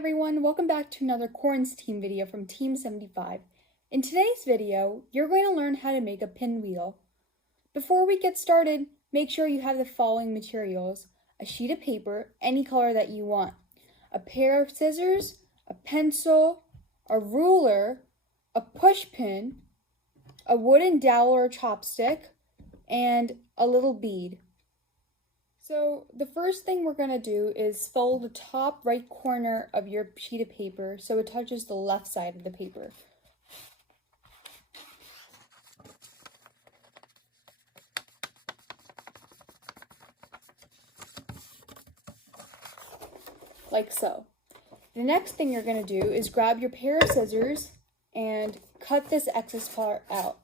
everyone, welcome back to another quarantine video from Team 75. In today's video, you're going to learn how to make a pinwheel. Before we get started, make sure you have the following materials: a sheet of paper, any color that you want, a pair of scissors, a pencil, a ruler, a push pin, a wooden dowel or chopstick, and a little bead. So the first thing we're going to do is fold the top right corner of your sheet of paper so it touches the left side of the paper. Like so. The next thing you're going to do is grab your pair of scissors and cut this excess part out.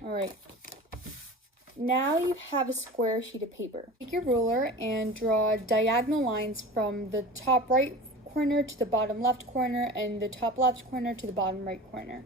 Alright, now you have a square sheet of paper. Take your ruler and draw diagonal lines from the top right corner to the bottom left corner and the top left corner to the bottom right corner.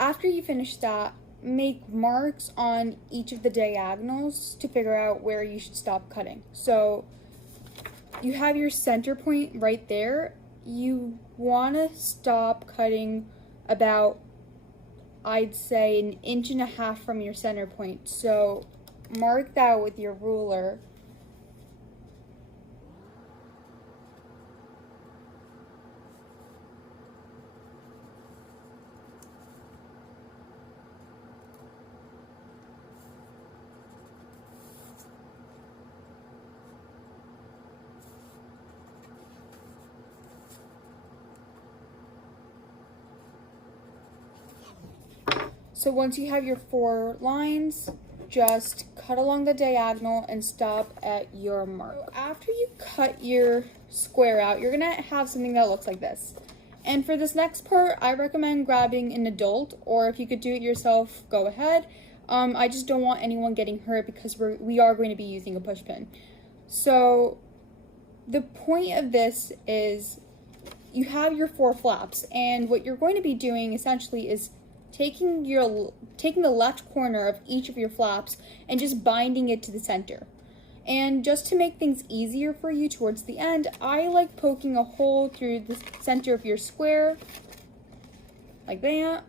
After you finish that, make marks on each of the diagonals to figure out where you should stop cutting. So you have your center point right there. You want to stop cutting about, I'd say, 1.5 inches from your center point. So mark that with your ruler. So once you have your 4 lines, just cut along the diagonal and stop at your mark. So after you cut your square out, you're gonna have something that looks like this. And for this next part, I recommend grabbing an adult, or if you could do it yourself, go ahead. I just don't want anyone getting hurt because we are going to be using a push pin. So the point of this is you have your 4 flaps, and what you're going to be doing essentially is taking the left corner of each of your flaps and just binding it to the center. And just to make things easier for you towards the end, I like poking a hole through the center of your square, like that.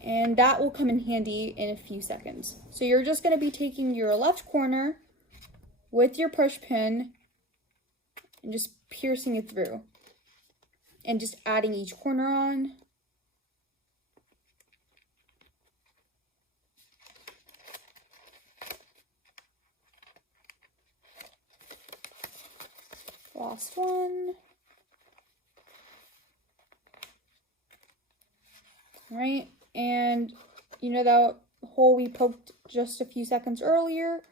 And that will come in handy in a few seconds. So you're just going to be taking your left corner with your push pin and just piercing it through. And just adding each corner on. Last one. All right, and you know that hole we poked just a few seconds earlier?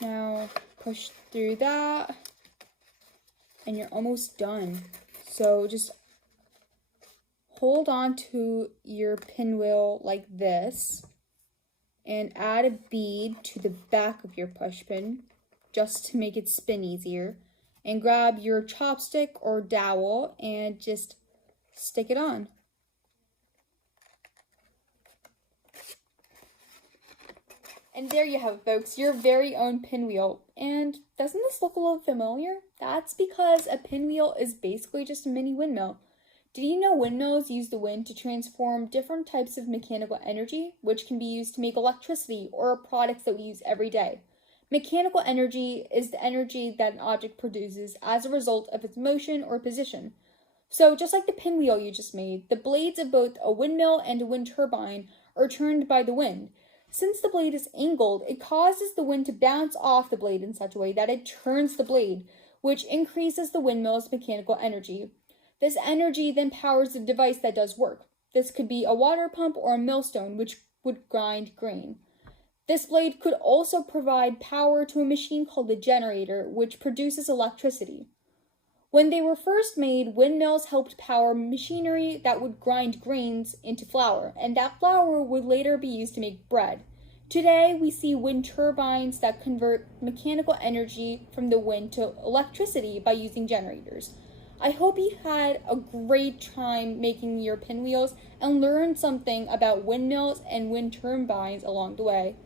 Now push through that, and you're almost done. So just hold on to your pinwheel like this, and add a bead to the back of your push pin, just to make it spin easier. And grab your chopstick or dowel and just stick it on. And there you have it, folks, your very own pinwheel. And doesn't this look a little familiar? That's because a pinwheel is basically just a mini windmill. Did you know windmills use the wind to transform different types of mechanical energy, which can be used to make electricity or products that we use every day? Mechanical energy is the energy that an object produces as a result of its motion or position. So just like the pinwheel you just made, the blades of both a windmill and a wind turbine are turned by the wind. Since the blade is angled, it causes the wind to bounce off the blade in such a way that it turns the blade, which increases the windmill's mechanical energy. This energy then powers the device that does work. This could be a water pump or a millstone, which would grind grain. This blade could also provide power to a machine called a generator, which produces electricity. When they were first made, windmills helped power machinery that would grind grains into flour, and that flour would later be used to make bread. Today, we see wind turbines that convert mechanical energy from the wind to electricity by using generators. I hope you had a great time making your pinwheels and learned something about windmills and wind turbines along the way.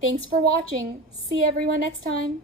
Thanks for watching. See everyone next time.